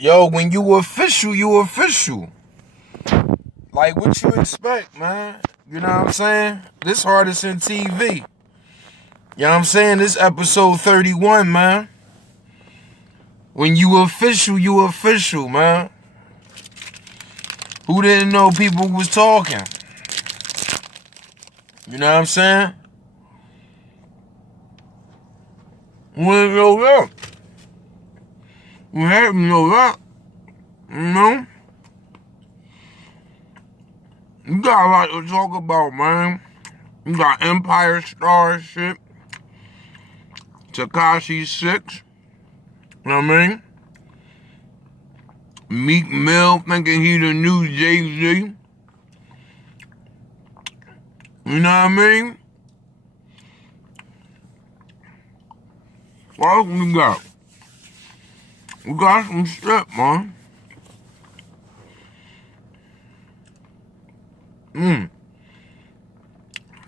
Yo, when you official, you official. Like, what you expect, man? You know what I'm saying? This Hardison TV. You know what I'm saying? This episode 31, man. When you official, man. Who didn't know people was talking? You know what I'm saying? We didn't know that. We had to know that. You know? You got a lot to talk about, man. You got Empire Star shit. Tekashi 6. You know what I mean? Meek Mill thinking he the new Jay-Z. You know what I mean? What else we got? We got some shit, man.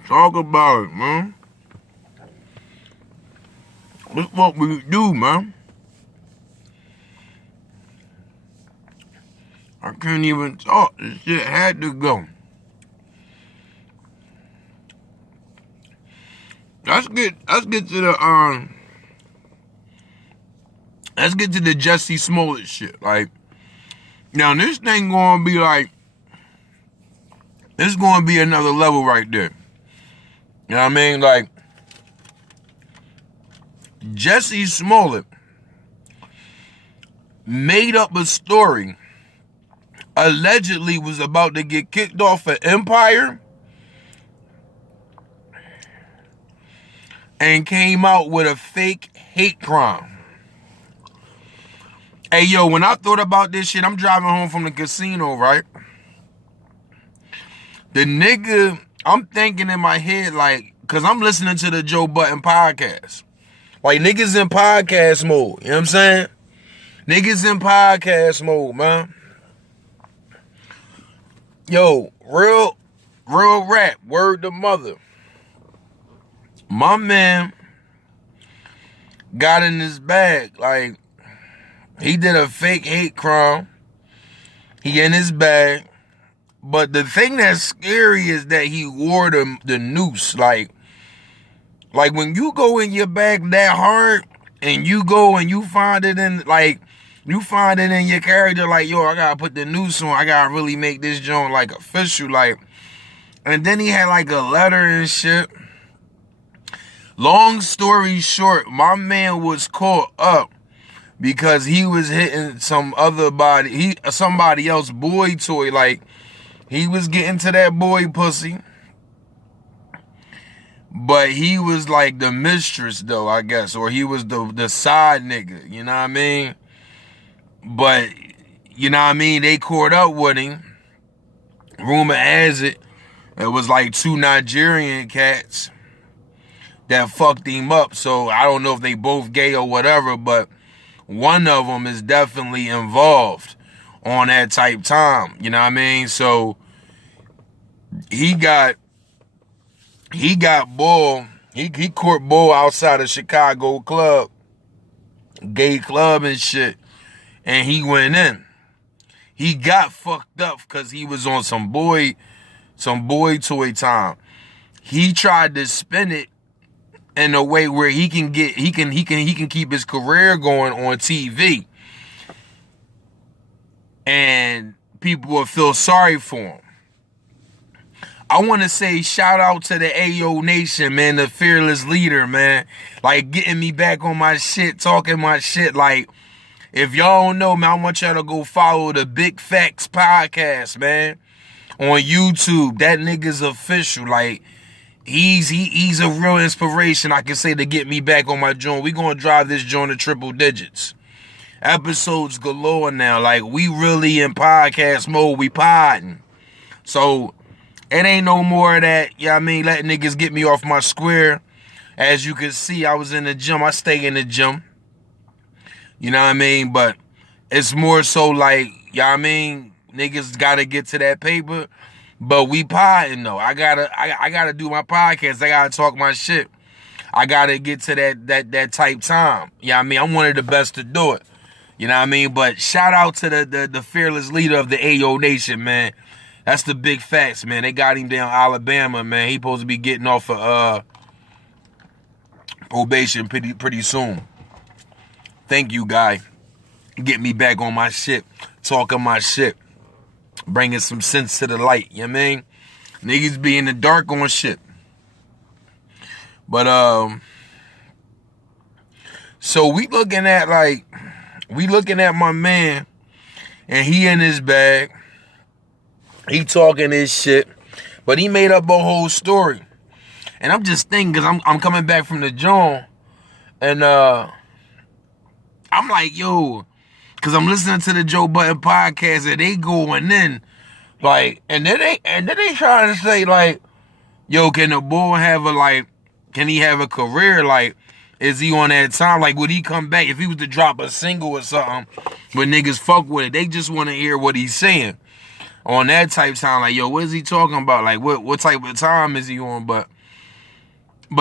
Talk about it, man. This what we do, man. I can't even talk. This shit had to go. Let's get to the let's get to the Jussie Smollett shit. Like, now this thing gonna be like, this is gonna be another level right there. You know what I mean? Like, Jussie Smollett made up a story, allegedly was about to get kicked off of Empire, and came out with a fake hate crime. Hey, yo, when I thought about this shit, I'm driving home from the casino, right? The nigga, I'm thinking in my head, like, because I'm listening to the Joe Budden podcast. Like, niggas in podcast mode, you know what I'm saying? Niggas in podcast mode, man. Yo, real rap, word to mother. My man got in his bag. Like, he did a fake hate crime. He in his bag. But the thing that's scary is that he wore the noose. Like when you go in your bag that hard and you go and you find it in, like, you find it in your character, like, yo, I gotta put the noose on. I gotta really make this joint, like, official. Like, and then he had, like, a letter and shit. Long story short, my man was caught up because he was hitting somebody else boy toy. Like, he was getting to that boy pussy, but he was like the mistress though, I guess, or he was the side nigga, you know what I mean? But, you know what I mean, they caught up with him. Rumor has it was like 2 Nigerian cats that fucked him up. So I don't know if they both gay or whatever, but one of them is definitely involved on that type time. You know what I mean? So he got bull. He caught bull outside of Chicago club, gay club and shit, and he went in. He got fucked up because he was on some boy toy time. He tried to spin it in a way where he can keep his career going on TV, and people will feel sorry for him. I want to say shout out to the AO Nation, man, the fearless leader, man. Like, getting me back on my shit, talking my shit. Like, if y'all don't know, man, I want y'all to go follow the Big Facts podcast, man, on YouTube. That nigga's official. Like, he's a real inspiration, I can say, to get me back on my joint. We gonna drive this joint to triple digits. Episodes galore now. Like, we really in podcast mode. We podding. So it ain't no more of that, you know what I mean, letting niggas get me off my square. As you can see, I was in the gym. I stay in the gym. You know what I mean? But it's more so like, you know what I mean, niggas gotta get to that paper. But we podding though. I gotta do my podcast. I gotta talk my shit. I gotta get to that type time. You know what I mean? I'm one of the best to do it. You know what I mean? But shout out to the fearless leader of the AO Nation, man. That's the big facts, man. They got him down Alabama, man. He supposed to be getting off of probation pretty soon. Thank you, guy. Get me back on my shit. Talking my shit. Bringing some sense to the light, you know what I mean? Niggas be in the dark on shit. But, so we looking at my man, and he in his bag. He talking his shit, but he made up a whole story. And I'm just thinking, because I'm coming back from the joint, and I'm like, yo, because I'm listening to the Joe Budden podcast, and they going in, like, and then they trying to say, like, yo, can the boy have can he have a career? Like, is he on that time? Like, would he come back if he was to drop a single or something when niggas fuck with it? They just want to hear what he's saying. On that type time, like, yo, what is he talking about? Like, what type of time is he on? But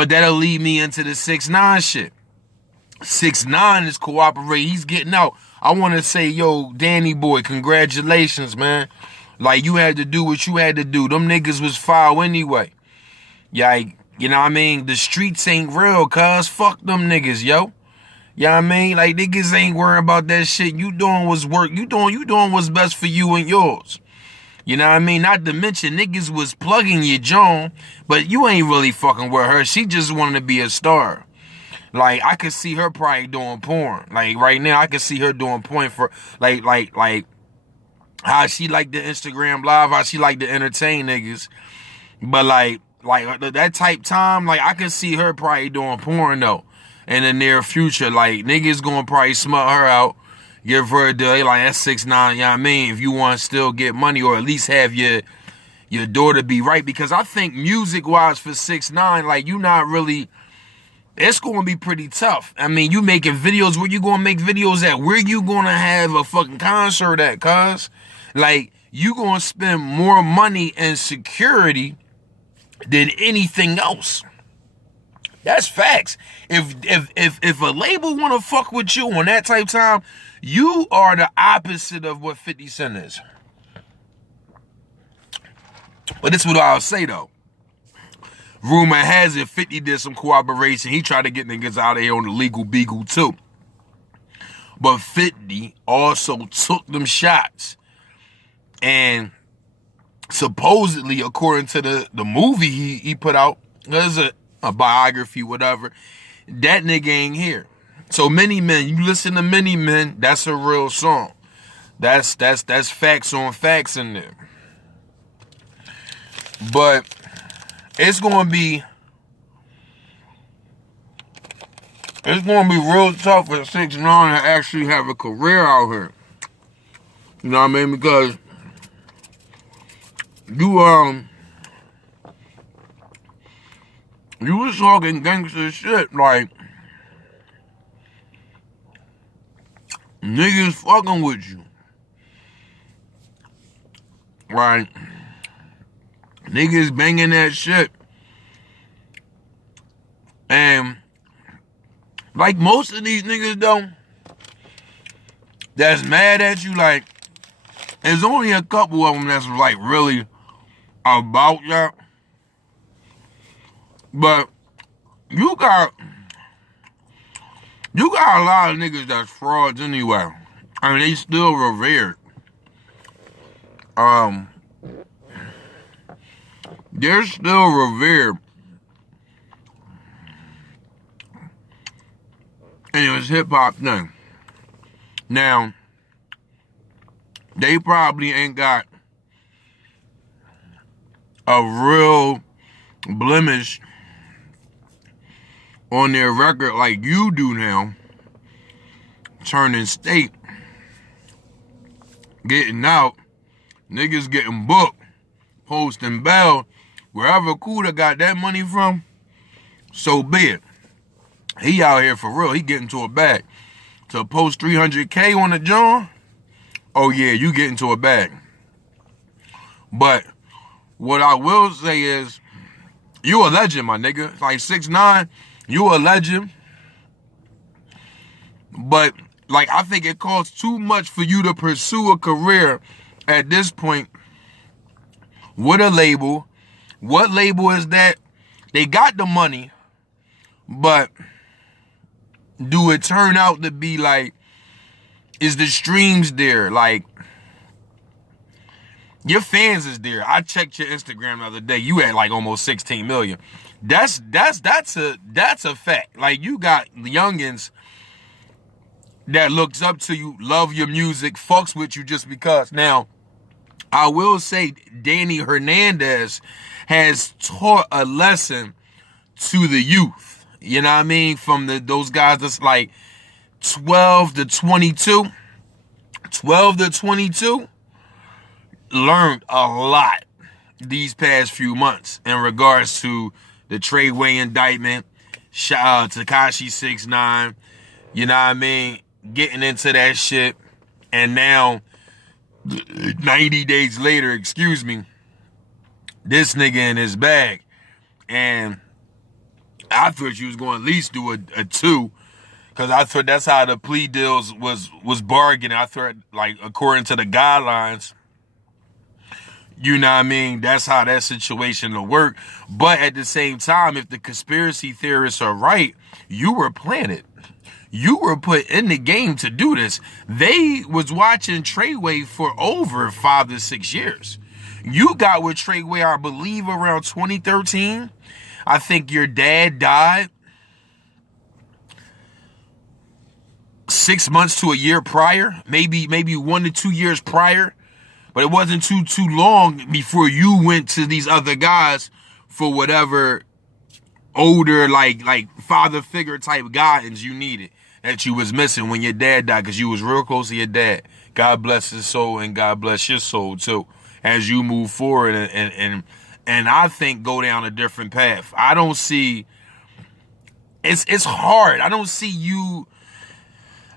that'll lead me into the 6ix9ine shit. 6ix9ine is cooperating. He's getting out. I want to say, yo, Danny boy, congratulations, man. Like, you had to do what you had to do. Them niggas was foul anyway. Yeah, you know what I mean? The streets ain't real, cuz. Fuck them niggas, yo. You know what I mean? Like, niggas ain't worrying about that shit. You doing what's work. You doing what's best for you and yours. You know what I mean? Not to mention, niggas was plugging your Joan, but you ain't really fucking with her. She just wanted to be a star. Like, I could see her probably doing porn. Like, right now, I could see her doing porn for, like, how she like the Instagram live, how she like to entertain niggas. But, like that type time, like, I could see her probably doing porn, though, in the near future. Like, niggas gonna probably smut her out, give her a deal. Like, that's 6ix9ine, you know what I mean? If you want to still get money, or at least have your daughter be right. Because I think music-wise for 6ix9ine, like, you not really, it's going to be pretty tough. I mean, you making videos, where you going to make videos at? Where you going to have a fucking concert at, cuz? Like, you going to spend more money and security than anything else. That's facts. If a label want to fuck with you on that type of time, you are the opposite of what 50 Cent is. But this is what I'll say, though. Rumor has it 50 did some cooperation. He tried to get niggas out of here on the legal beagle, too. But 50 also took them shots. And supposedly, according to the movie he put out, there's a biography, whatever, that nigga ain't here. So Many Men, you listen to Many Men, that's a real song. That's facts on facts in there. But it's gonna be real tough for 6ix9ine to actually have a career out here. You know what I mean? Because you was talking gangster shit, like, niggas fucking with you. Right? Niggas banging that shit. And, like, most of these niggas, though, that's mad at you, like, there's only a couple of them that's, like, really about that. But you got a lot of niggas that's frauds anyway. I mean, they still revered. They're still revered. And it was hip-hop thing. Now, they probably ain't got a real blemish on their record like you do now, turning state, getting out, niggas getting booked, posting bail, wherever Kuda got that money from, so be it. He out here for real, he getting to a bag. To post 300K on the joint, oh yeah, you get into a bag. But what I will say is, you a legend, my nigga. Like 6ix9ine, you a legend. But Like, I think it costs too much for you to pursue a career at this point with a label. What label is that? They got the money, but do it turn out to be like, is the streams there? Like, your fans is there. I checked your Instagram the other day. You had like almost 16 million. That's a fact. Like, you got youngins that looks up to you, love your music, fucks with you just because. Now, I will say Danny Hernandez has taught a lesson to the youth. You know what I mean? From those guys that's like 12 to 22. 12 to 22 learned a lot these past few months in regards to the Treyway indictment, Tekashi 6ix9ine, you know what I mean? Getting into that shit. And now, 90 days later, excuse me, this nigga in his bag. And I thought you was going to at least do a 2, because I thought that's how the plea deals was bargained. I thought, like, according to the guidelines, you know what I mean, that's how that situation will work. But at the same time, if the conspiracy theorists are right, you were planted. You were put in the game to do this. They was watching Treyway for over 5 to 6 years. You got with Treyway, I believe, around 2013. I think your dad died 6 months to a year prior, maybe 1 to 2 years prior. But it wasn't too long before you went to these other guys for whatever older, like father figure type guidance you needed, that you was missing when your dad died, because you was real close to your dad. God bless his soul, and God bless your soul too, as you move forward and I think go down a different path. I don't see, it's hard. I don't see you,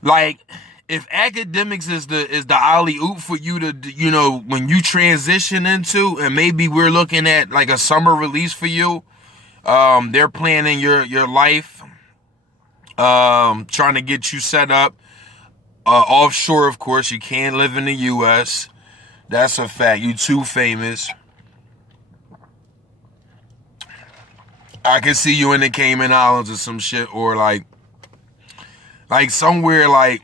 like, if academics is the alley-oop for you to, you know, when you transition into, and maybe we're looking at like a summer release for you, they're planning your life, trying to get you set up, offshore, of course. You can't live in the U.S. That's a fact. You too famous. I can see you in the Cayman Islands or some shit, or like somewhere like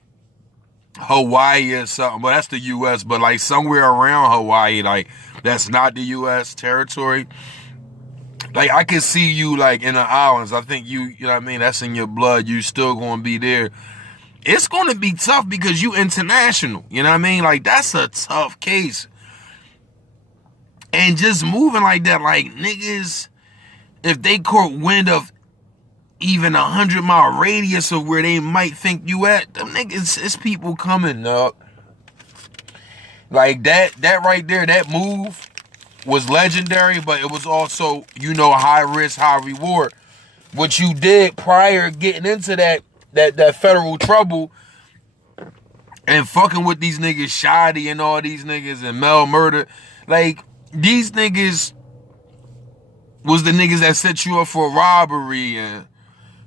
Hawaii or something. But that's the U.S. But like somewhere around Hawaii, like that's not the U.S. territory. Like, I can see you like in the islands. I think you know what I mean? That's in your blood. You still gonna be there. It's gonna be tough because you international. You know what I mean? Like, that's a tough case. And just moving like that, like, niggas, if they caught wind of even 100-mile radius of where they might think you at, them niggas, it's people coming up. Like, that right there, that move was legendary, but it was also, you know, high risk, high reward. What you did prior getting into that federal trouble and fucking with these niggas, Shoddy and all these niggas, and Mel Murder, like, these niggas was the niggas that set you up for robbery and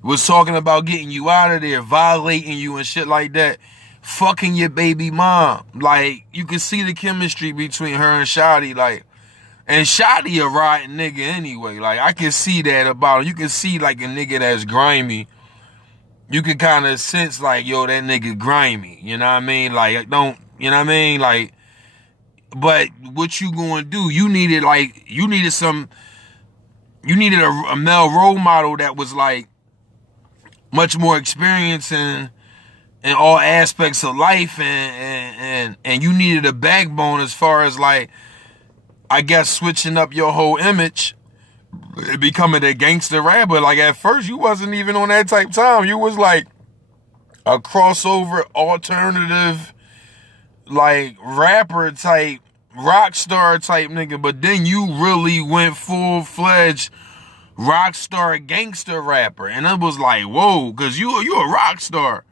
was talking about getting you out of there, violating you and shit like that, fucking your baby mom. Like, you can see the chemistry between her and Shoddy, like, and Shoddy a rotten nigga anyway. Like, I can see that about him. You can see, like, a nigga that's grimy. You can kind of sense, like, yo, that nigga grimy. You know what I mean? Like, don't, you know what I mean? Like, but what you gonna do? You needed a male role model that was, like, much more experienced in all aspects of life, and you needed a backbone as far as, like, I guess, switching up your whole image, becoming a gangster rapper. Like, at first, you wasn't even on that type time. You was like a crossover, alternative, like, rapper type, rock star type nigga. But then you really went full-fledged rock star gangster rapper, and it was like, whoa, because you a rock star.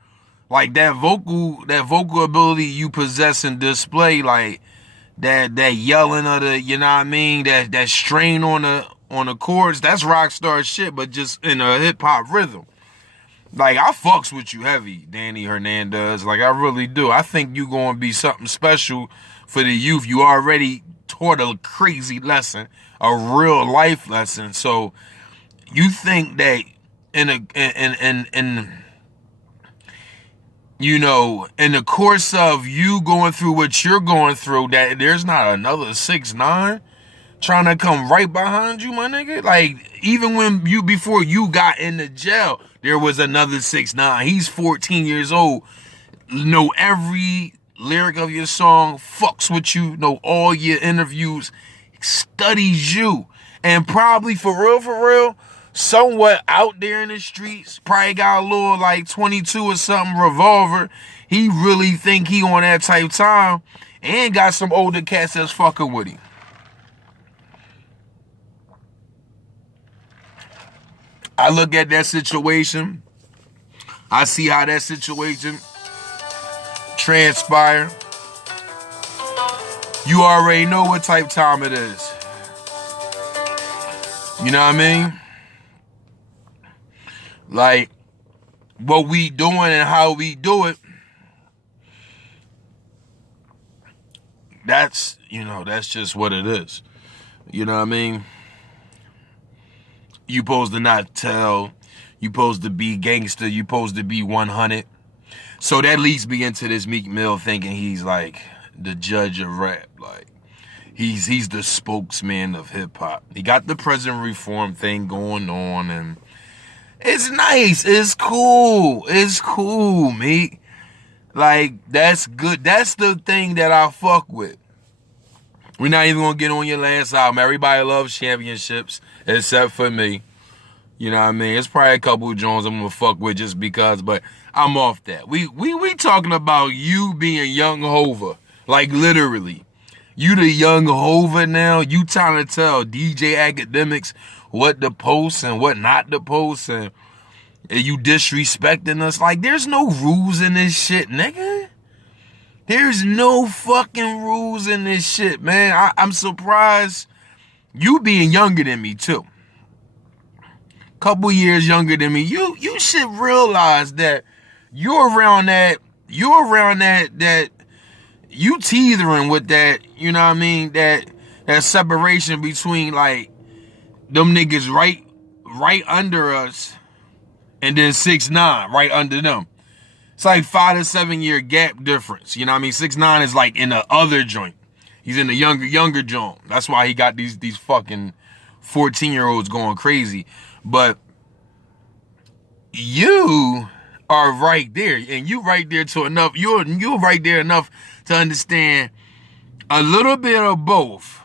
Like, that vocal ability you possess and display, like, that yelling of the, you know what I mean, that strain on the chords, that's rock star shit, but just in a hip hop rhythm. Like, I fucks with you heavy, Danny Hernandez. Like, I really do. I think you gonna be something special for the youth. You already taught a crazy lesson, a real life lesson. So you think that in you know, in the course of you going through what you're going through, that there's not another 6ix9ine trying to come right behind you, my nigga? Like, even when before you got into jail, there was another 6ix9ine. He's 14 years old. Know every lyric of your song, fucks with you, know all your interviews, studies you. And probably for real, somewhat out there in the streets, probably got a little like 22 or something revolver. He really think he on that type time, and got some older cats that's fucking with him. I look at that situation. I see how that situation transpire. You already know what type time it is. You know what I mean? Like, what we doing and how we do it, that's, you know, that's just what it is. You know what I mean? You supposed to not tell. You supposed to be gangster. You supposed to be 100. So that leads me into this Meek Mill thinking he's like the judge of rap. Like, he's the spokesman of hip hop. He got the prison reform thing going on, and it's nice. It's cool. It's cool, Meek. Like, that's good. That's the thing that I fuck with. We're not even gonna get on your last album. Everybody loves championships, except for me. You know what I mean? It's probably a couple of Jones I'm gonna fuck with just because, but I'm off that. We talking about you being young Hova. Like, literally. You the young Hova now. You trying to tell DJ Academics what to post and what not to post, and you disrespecting us. Like, there's no rules in this shit, nigga. There's no fucking rules in this shit, man. I'm surprised you being younger than me, too. Couple years younger than me. You should realize that you're around that you teetering with that, you know what I mean? That separation between, like, them niggas right under us and then 6ix9ine right under them. It's like 5 to 7 year gap difference. You know what I mean? 6ix9ine is like in the other joint. He's in the younger joint. That's why he got these fucking 14-year-olds going crazy. But you are right there, and you right there to enough. You're right there enough to understand a little bit of both.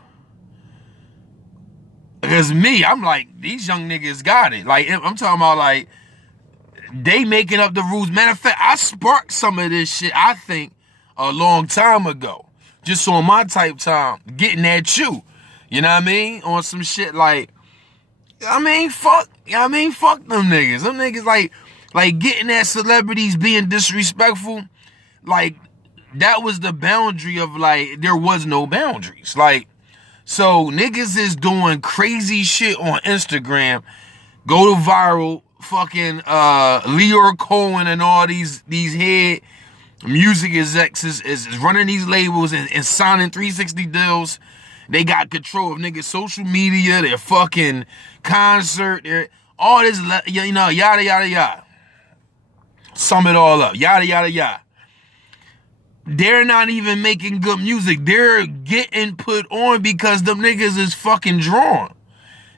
Because me, I'm like, these young niggas got it. Like, I'm talking about, like, they making up the rules. Matter of fact, I sparked some of this shit, I think, a long time ago. Just on my type time, getting at you. You know what I mean? On some shit like, fuck them niggas. Them niggas like getting at celebrities being disrespectful. Like, that was the boundary of, like, there was no boundaries. Like, so niggas is doing crazy shit on Instagram, go to viral, fucking Leor Cohen and all these head music execs is running these labels and signing 360 deals. They got control of niggas' social media, their fucking concert, all this, you know, yada, yada, yada. Sum it all up, yada, yada, yada. They're not even making good music. They're getting put on because them niggas is fucking drawn.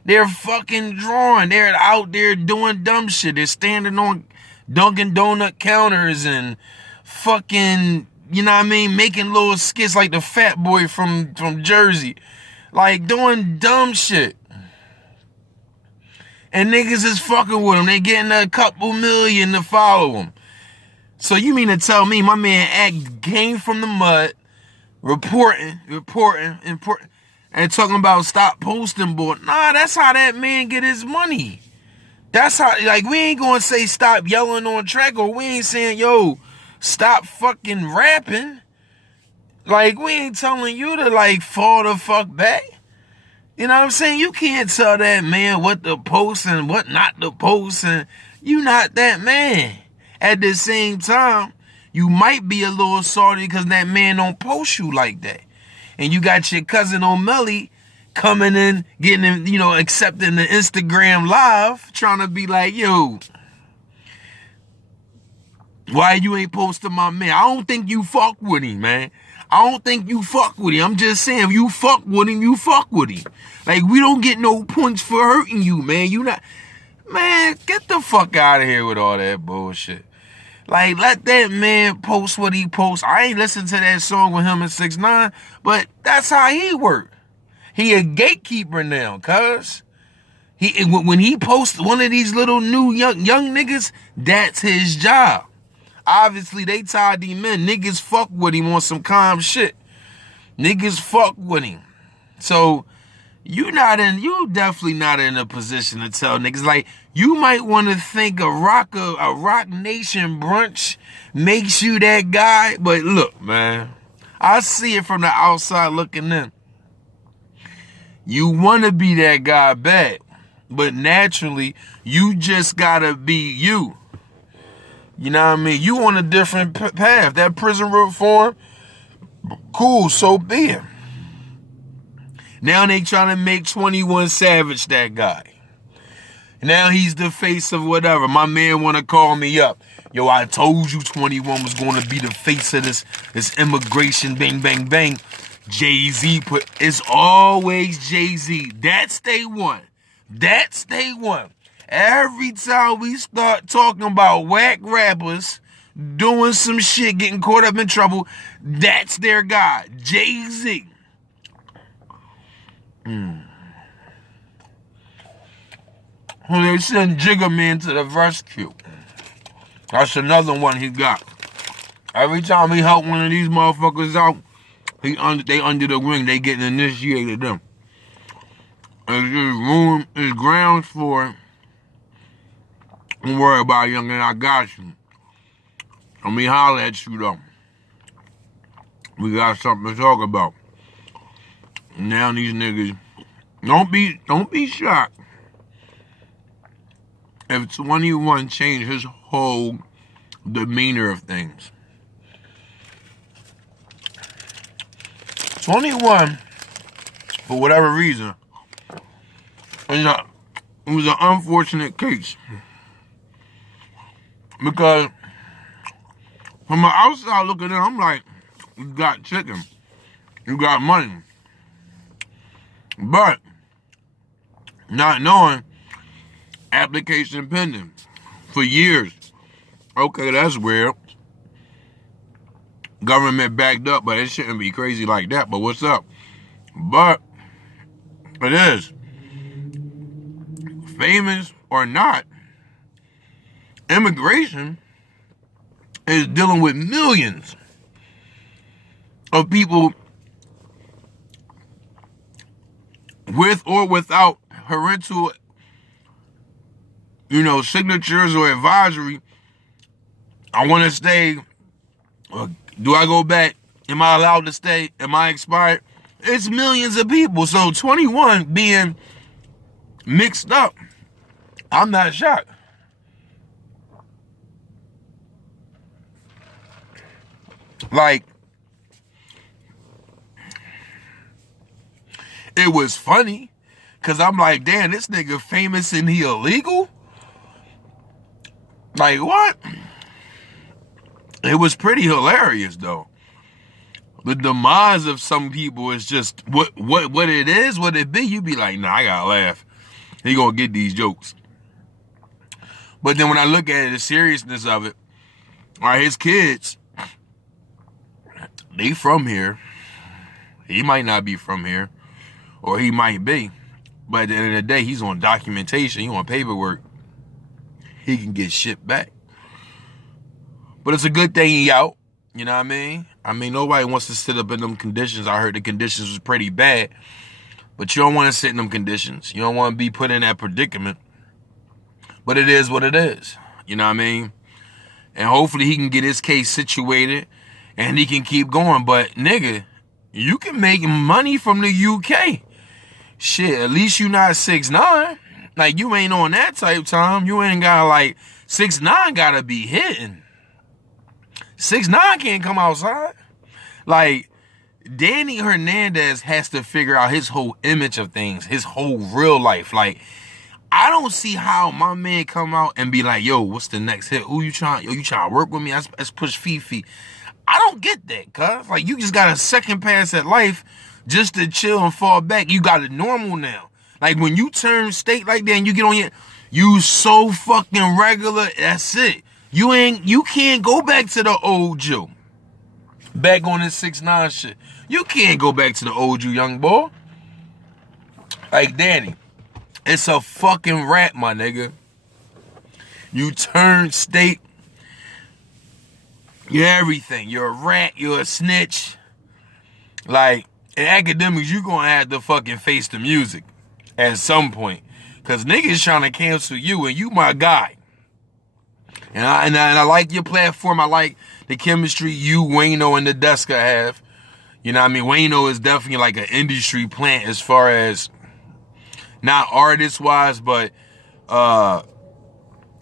They're fucking drawn. They're out there doing dumb shit. They're standing on Dunkin' Donut counters and fucking, you know what I mean, making little skits like the fat boy from Jersey. Like, doing dumb shit. And niggas is fucking with them. They getting a couple million to follow them. So you mean to tell me my man Act came from the mud, reporting, and talking about stop posting, boy? Nah, that's how that man get his money. That's how, like, we ain't gonna say stop yelling on track, or we ain't saying, yo, stop fucking rapping. Like, we ain't telling you to, like, fall the fuck back. You know what I'm saying? You can't tell that man what to post and what not to post, and You not that man. At the same time, you might be a little salty because that man don't post you like that. And you got your cousin O'Malley coming in, getting in, you know, accepting the Instagram live, trying to be like, yo, why you ain't posting my man? I don't think you fuck with him, man. I don't think you fuck with him. I'm just saying, if you fuck with him, you fuck with him. Like, we don't get no points for hurting you, man. You not, man, get the fuck out of here with all that bullshit. Like, let that man post what he posts. I ain't listened to that song with him and 6ix9ine, but that's how he work. He a gatekeeper now, cuz. When he posts one of these little new young niggas, that's his job. Obviously, they tied him in. Niggas fuck with him on some calm shit. Niggas fuck with him. So, you definitely not in a position to tell niggas. Like, you might want to think a Rock Nation brunch makes you that guy. But look, man, I see it from the outside looking in. You want to be that guy bad. But naturally, you just got to be you. You know what I mean? You on a different path. That prison reform, cool, so be it. Now they trying to make 21 Savage that guy. Now he's the face of whatever. My man want to call me up. Yo, I told you 21 was going to be the face of this immigration bang, bang, bang. Jay-Z it's always Jay-Z. That's day one. That's day one. Every time we start talking about whack rappers doing some shit, getting caught up in trouble, that's their guy, Jay-Z. Well, they send Jigga Man to the rescue. That's another one he got. Every time he help one of these motherfuckers out, they under the ring, they getting initiated them. It's grounds for it. Don't worry about it, youngin', I got you. Let me holler at you, though. We got something to talk about. Now these niggas, don't be shocked if 21 changed his whole demeanor of things. 21, for whatever reason, it was an unfortunate case. Because from the outside looking in, I'm like, you got chicken, you got money. But not knowing, application pending for years. Okay, that's weird. Government backed up, but it shouldn't be crazy like that. But what's up? But it is. Famous or not, immigration is dealing with millions of people with or without parental, signatures or advisory. I want to stay. Do I go back? Am I allowed to stay? Am I expired? It's millions of people. So 21 being mixed up, I'm not shocked. Like, it was funny because I'm like, damn, this nigga famous and he illegal? Like, what? It was pretty hilarious, though. The demise of some people is just what it is, what it be. You be like, nah, I gotta laugh. He gonna get these jokes. But then when I look at it, the seriousness of it, all right, his kids, they from here. He might not be from here, or he might be. But at the end of the day, he's on documentation, he on paperwork. He can get shit back. But it's a good thing he out. You know what I mean? I mean, nobody wants to sit up in them conditions. I heard the conditions was pretty bad. But you don't want to sit in them conditions. You don't want to be put in that predicament. But it is what it is. You know what I mean? And hopefully he can get his case situated and he can keep going. But, nigga, you can make money from the UK. Shit, at least you not 6ix9ine. Like, you ain't on that type time. You ain't got like 6ix9ine gotta be hitting. 6ix9ine can't come outside. Like, Danny Hernandez has to figure out his whole image of things, his whole real life. Like, I don't see how my man come out and be like, yo, what's the next hit? Who you trying? Yo, you trying to work with me? Let's push Fifi. I don't get that, cuz. Like, you just got a second pass at life just to chill and fall back. You got it normal now. Like, when you turn state like that and you get on your, you so fucking regular, that's it. You can't go back to the old Joe. Back on this 6ix9ine shit. You can't go back to the old you, young boy. Like, Danny, it's a fucking rap, my nigga. You turn state. You're everything. You're a rat. You're a snitch. Like, in academics, you gonna have to fucking face the music at some point. Because niggas trying to cancel you, and you my guy. And I like your platform. I like the chemistry you, Wayno, and the Deska have. You know what I mean? Wayno is definitely like an industry plant as far as, not artist-wise, but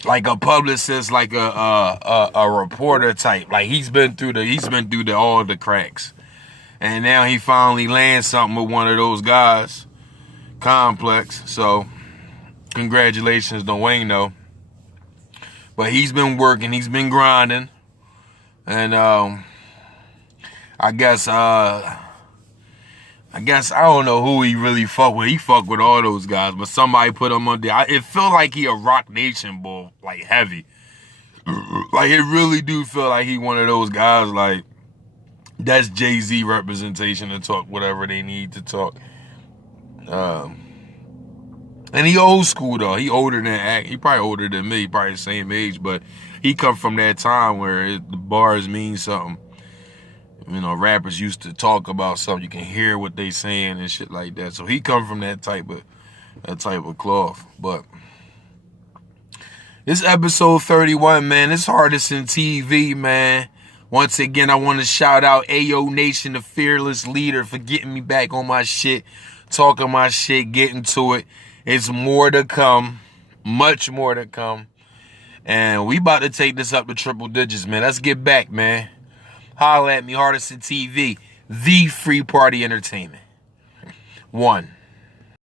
like a publicist, like a reporter type. Like, he's been through all the cracks. And now he finally lands something with one of those guys. Complex. So, congratulations to Wayno. But he's been working, he's been grinding. And I guess I don't know who he really fuck with. He fuck with all those guys, but somebody put him on there. It felt like he a Rock Nation bull, like heavy. Like, it really do feel like he one of those guys, like, that's Jay-Z representation to talk whatever they need to talk. And he old school, though. He older than, he probably older than me, probably the same age, but he come from that time where the bars mean something. You know, rappers used to talk about something. You can hear what they saying and shit like that. So he come from that type of cloth. But this episode 31, man, this Hardison TV, man. Once again, I want to shout out Ayo Nation, the fearless leader, for getting me back on my shit, talking my shit, getting to it. It's more to come, much more to come. And we about to take this up to triple digits, man. Let's get back, man. Holla at me, Hardison TV, the free party entertainment. 1.